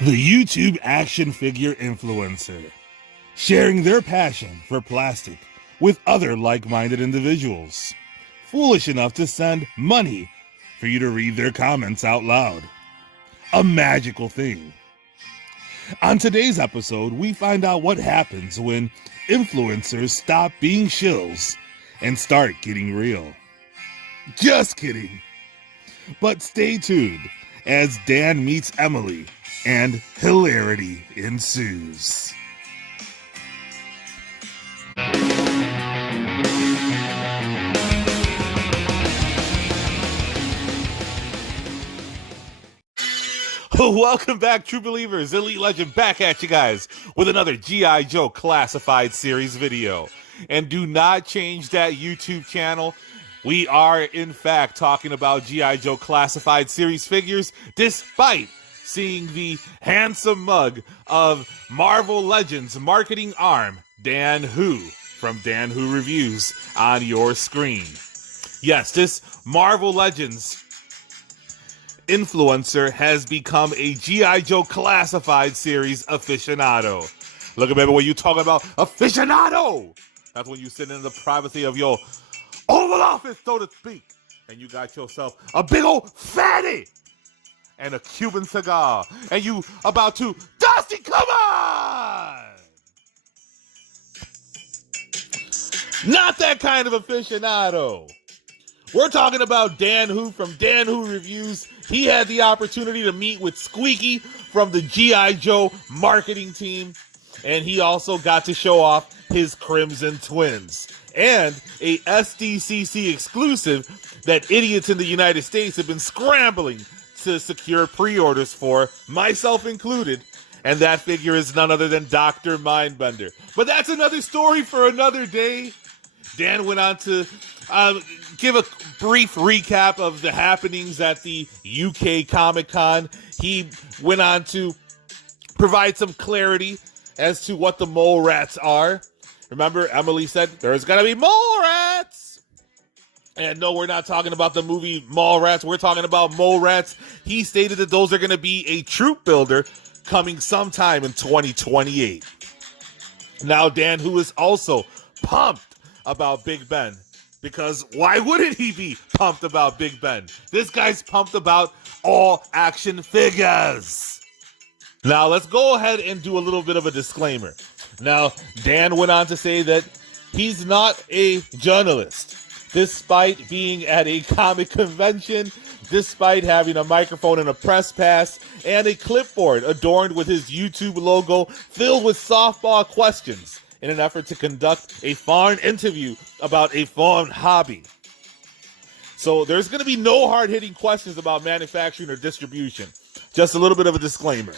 The YouTube action figure influencer, sharing their passion for plastic with other like-minded individuals, foolish enough to send money for you to read their comments out loud. A magical thing. On today's episode, we find out what happens when influencers stop being shills and start getting real. Just kidding. But stay tuned as Dan meets Emily and hilarity ensues. Welcome back, true believers. Elite Legend back at you guys with another G.I. Joe Classified Series video. And do not change that YouTube channel. We are, in fact, talking about G.I. Joe Classified Series figures, despite seeing the handsome mug of Marvel Legends marketing arm, Dan Who, from Dan Who Reviews, on your screen. Yes, this Marvel Legends influencer has become a G.I. Joe Classified Series aficionado. Look at baby, when you talking about aficionado, that's when you sit in the privacy of your Oval Office, so to speak, and you got yourself a big old fatty and a Cuban cigar, and you about to, Dusty, come on! Not that kind of aficionado. We're talking about Dan Who from Dan Who Reviews. He had the opportunity to meet with Squeaky from the G.I. Joe marketing team, and he also got to show off his Crimson Twins and a SDCC exclusive that idiots in the United States have been scrambling to secure pre-orders for, myself included, and that figure is none other than Dr. Mindbender. But that's another story for another day. Dan went on to give a brief recap of the happenings at the UK Comic-Con. He went on to provide some clarity as to what the mole rats are. Remember, Emily said there's gonna be mole rats. And no, we're not talking about the movie Mallrats. We're talking about mole rats. He stated that those are gonna be a troop builder coming sometime in 2028. Now, Dan, who is also pumped about Big Ben, because why wouldn't he be pumped about Big Ben? This guy's pumped about all action figures. Now, let's go ahead and do a little bit of a disclaimer. Now, Dan went on to say that he's not a journalist, despite being at a comic convention, despite having a microphone and a press pass, and a clipboard adorned with his YouTube logo filled with softball questions in an effort to conduct a foreign interview about a foreign hobby. So there's going to be no hard-hitting questions about manufacturing or distribution. Just a little bit of a disclaimer.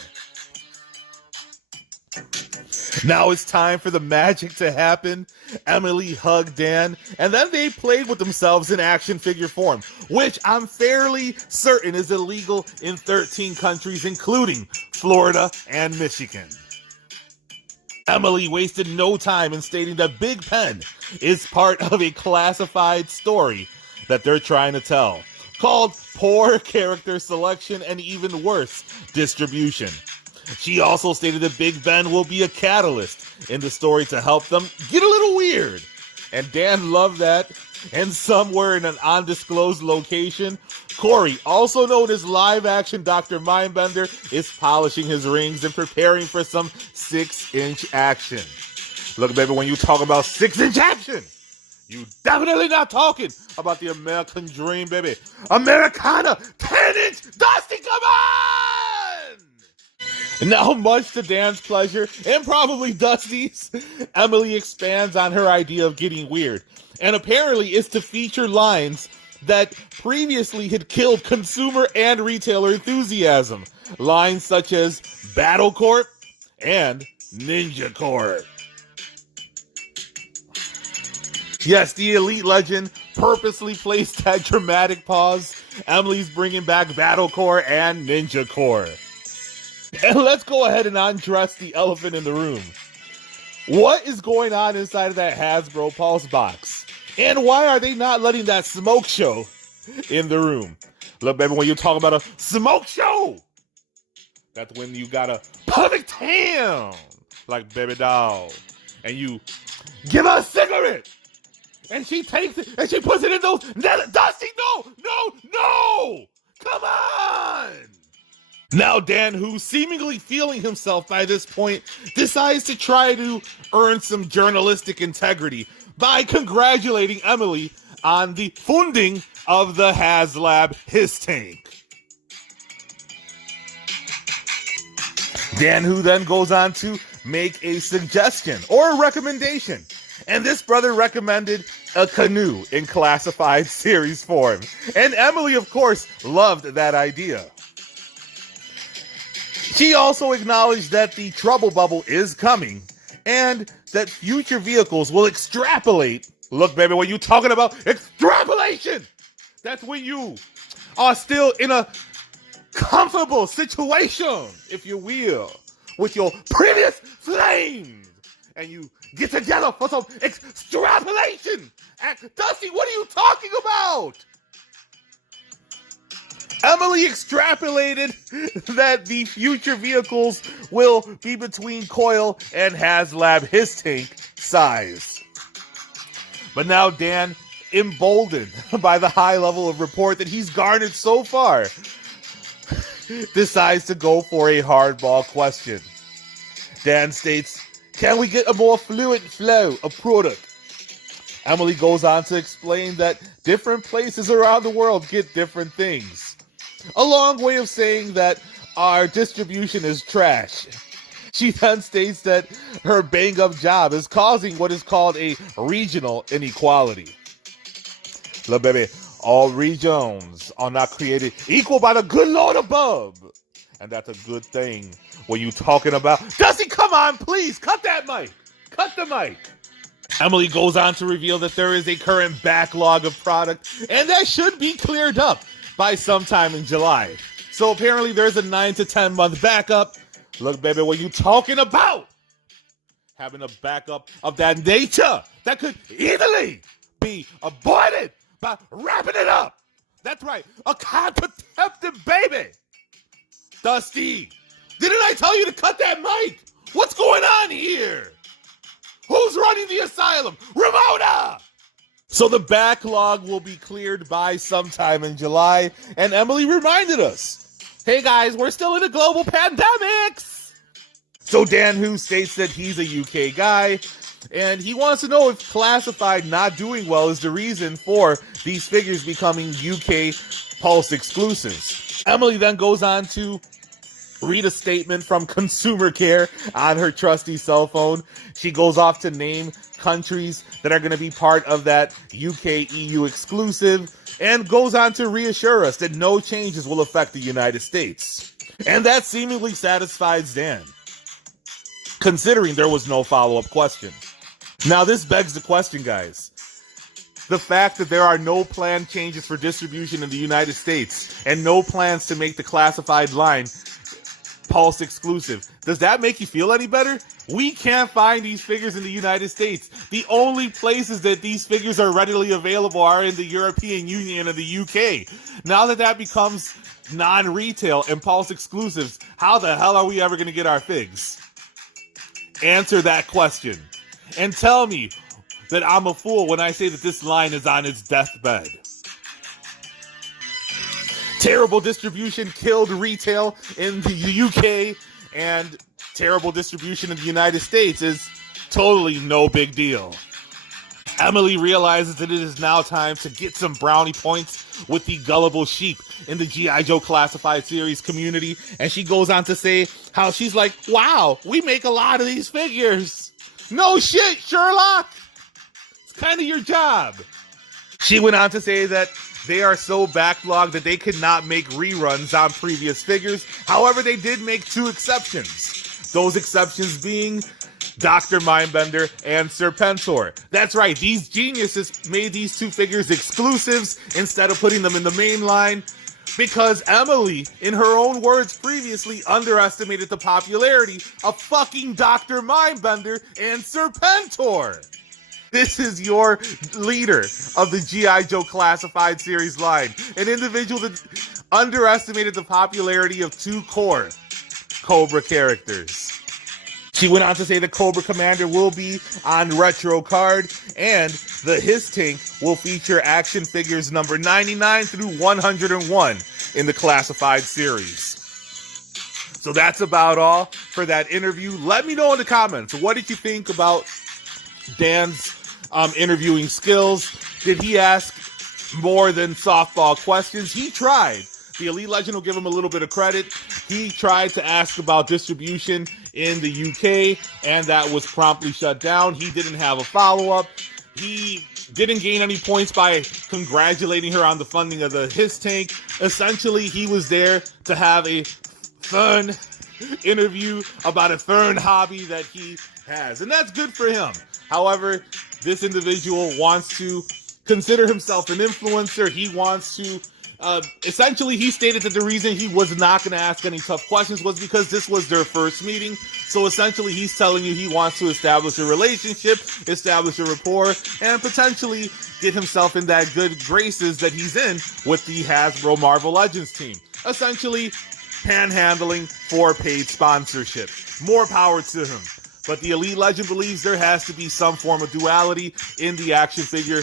Now it's time for the magic to happen. Emily hugged Dan, and then they played with themselves in action figure form, which I'm fairly certain is illegal in 13 countries, including Florida and Michigan. Emily wasted no time in stating that Big Ben is part of a classified story that they're trying to tell, called poor character selection and even worse, distribution. She also stated that Big Ben will be a catalyst in the story to help them get a little weird. And Dan loved that. And somewhere in an undisclosed location, Corey, also known as live action Dr. Mindbender, is polishing his rings and preparing for some 6-inch action. Look, baby, when you talk about 6-inch action, you definitely not talking about the American dream, baby. Americana 10-inch Dusty, come on! Now, much to Dan's pleasure, and probably Dusty's, Emily expands on her idea of getting weird. And apparently it's to feature lines that previously had killed consumer and retailer enthusiasm. Lines such as Battle Corp and Ninja Corp. Yes, the Elite Legend purposely placed that dramatic pause. Emily's bringing back Battle Corps and Ninja Corps. And let's go ahead and undress the elephant in the room. What is going on inside of that Hasbro Pulse box? And why are they not letting that smoke show in the room? Look, baby, when you talk about a smoke show, That's when you got a perfect hand, like baby doll, and you give her a cigarette, and she takes it and she puts it in those. Dusty, no! Come on! Now Dan, who's seemingly feeling himself by this point, decides to try to earn some journalistic integrity by congratulating Emily on the funding of the HASLAB His Tank. Dan, who then goes on to make a suggestion or a recommendation. And this brother recommended a canoe in classified series form. And Emily, of course, loved that idea. She also acknowledged that the trouble bubble is coming and that future vehicles will extrapolate. Look, baby, when you talking about extrapolation, that's when you are still in a comfortable situation, if you will, with your previous flames, and you get together for some extrapolation. Dusty, what are you talking about? Emily extrapolated that the future vehicles will be between Coil and HASLAB His Tank size. But now Dan, emboldened by the high level of report that he's garnered so far, decides to go for a hardball question. Dan states, can we get a more fluid flow of product? Emily goes on to explain that different places around the world get different things. A long way of saying that our distribution is trash. She then states that her bang-up job is causing what is called a regional inequality. Look, baby, all regions are not created equal by the good Lord above. And that's a good thing when you talking about... Dusty, come on, please, cut that mic. Cut the mic. Emily goes on to reveal that there is a current backlog of product, and that should be cleared up by sometime in July. So apparently there's a 9 to 10 month backup. Look, baby, what you talking about? Having a backup of that nature that could easily be avoided by wrapping it up. That's right, a contraceptive baby. Dusty, didn't I tell you to cut that mic? What's going on here? Who's running the asylum? Ramona! So the backlog will be cleared by sometime in July, and Emily reminded us, hey guys, we're still in a global pandemic. So Dan, who states that he's a UK guy, and he wants to know if classified not doing well is the reason for these figures becoming UK Pulse exclusives. Emily then goes on to read a statement from Consumer Care on her trusty cell phone. She goes off to name countries that are going to be part of that UK EU exclusive and goes on to reassure us that no changes will affect the United States. And that seemingly satisfies Dan, considering there was no follow-up question. Now this begs the question, guys. The fact that there are no planned changes for distribution in the United States and no plans to make the classified line Pulse exclusive, does that make you feel any better? We can't find these figures in the United States. The only places that these figures are readily available are in the European Union and the UK. Now that that becomes non-retail and Pulse exclusives, how the hell are we ever going to get our figs? Answer that question. And tell me that I'm a fool when I say that this line is on its deathbed. Terrible distribution killed retail in the UK, and terrible distribution in the United States is totally no big deal. Emily realizes that it is now time to get some brownie points with the gullible sheep in the G.I. Joe Classified Series community, and she goes on to say how she's like, wow, we make a lot of these figures. No shit, Sherlock. It's kind of your job. She went on to say that they are so backlogged that they could not make reruns on previous figures. However, they did make two exceptions. Those exceptions being Dr. Mindbender and Serpentor. That's right, these geniuses made these two figures exclusives instead of putting them in the main line because Emily, in her own words previously, underestimated the popularity of fucking Dr. Mindbender and Serpentor. This is your leader of the G.I. Joe Classified Series line. An individual that underestimated the popularity of two core Cobra characters. She went on to say the Cobra Commander will be on Retro Card, and the His Tank will feature action figures number 99 through 101 in the classified series. So that's about all for that interview. Let me know in the comments, what did you think about Dan's interviewing skills? Did he ask more than softball questions? He tried. The Elite Legend will give him a little bit of credit. He tried to ask about distribution in the UK, and that was promptly shut down. He didn't have a follow-up. He didn't gain any points by congratulating her on the funding of the His Tank. Essentially, he was there to have a fun interview about a fun hobby that he has, and that's good for him. However, this individual wants to consider himself an influencer. He wants to essentially, he stated that the reason he was not going to ask any tough questions was because this was their first meeting. So essentially, he's telling you he wants to establish a relationship, establish a rapport, and potentially get himself in that good graces that he's in with the Hasbro Marvel Legends team. Essentially, panhandling for paid sponsorship. More power to him. But the Elite Legend believes there has to be some form of duality in the action figure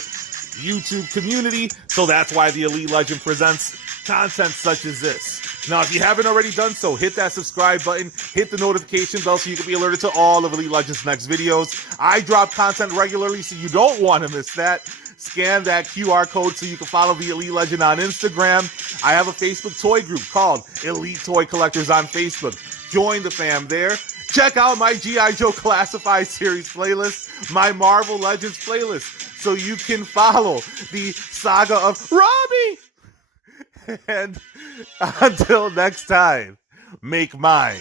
YouTube community, so that's why the Elite Legend presents content such as this. Now, if you haven't already done so, hit that subscribe button, hit the notification bell so you can be alerted to all of Elite Legend's next videos. I drop content regularly, so you don't want to miss that. Scan that QR code so you can follow the Elite Legend on Instagram. I have a Facebook toy group called Elite Toy Collectors on Facebook. Join the fam there. Check out my G.I. Joe Classified Series playlist, my Marvel Legends playlist, so you can follow the saga of Robbie. And until next time, make mine